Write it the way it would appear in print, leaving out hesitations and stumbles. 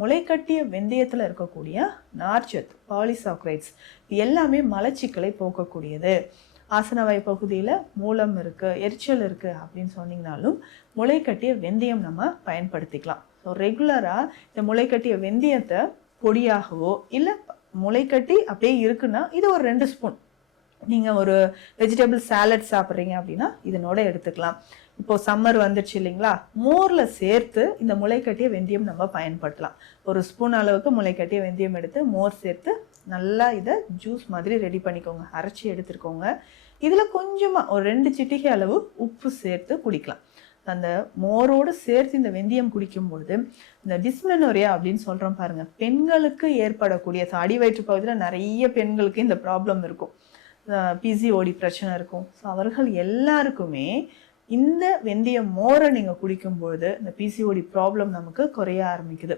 முளைக்கட்டிய வெந்தயத்தில் இருக்கக்கூடிய நார்ச்சத்து பாலிசாக்ரைட்ஸ் எல்லாமே மலச்சிக்கலை போக்கக்கூடியது. ஆசனவாய் பகுதியில் மூலம் இருக்குது, எரிச்சல் இருக்குது அப்படின்னு சொன்னீங்கனாலும் முளைக்கட்டிய வெந்தயம் நம்ம பயன்படுத்திக்கலாம். ஸோ ரெகுலராக இந்த முளைக்கட்டிய வெந்தயத்தை பொடியாகவோ இல்லை முளைக்கட்டி அப்படியே இருக்குன்னா இது ஒரு 2 ஸ்பூன் நீங்கள் ஒரு வெஜிடபிள் சாலட் சாப்பிட்றீங்க அப்படின்னா இதனோட எடுத்துக்கலாம். இப்போ சம்மர் வந்துடுச்சு இல்லைங்களா, மோரில் சேர்த்து இந்த முளைக்கட்டிய வெந்தயம் நம்ம பயன்படுத்தலாம். ஒரு ஸ்பூன் அளவுக்கு முளைக்கட்டிய வெந்தயம் எடுத்து மோர் சேர்த்து நல்லா இதை ஜூஸ் மாதிரி ரெடி பண்ணிக்கோங்க, அரைச்சி எடுத்துருக்கோங்க. இதில் கொஞ்சமாக ஒரு 2 சிட்டிகை அளவு உப்பு சேர்த்து குடிக்கலாம். அந்த மோரோடு சேர்த்து இந்த வெந்தயம் குடிக்கும்பொழுது இந்த டிஸ்மெனோரியா அப்படின்னு சொல்கிறோம் பாருங்கள், பெண்களுக்கு ஏற்படக்கூடிய அடிவயிற்று பகுதியில் நிறைய பெண்களுக்கு இந்த ப்ராப்ளம் இருக்கும், பிசிஓடி பிரச்சனை இருக்கும். ஸோ அவர்கள் எல்லாருக்குமே இந்த வெந்தயம் மோரை நீங்கள் குடிக்கும்பொழுது இந்த பிசிஓடி ப்ராப்ளம் நமக்கு குறைய ஆரம்பிக்குது.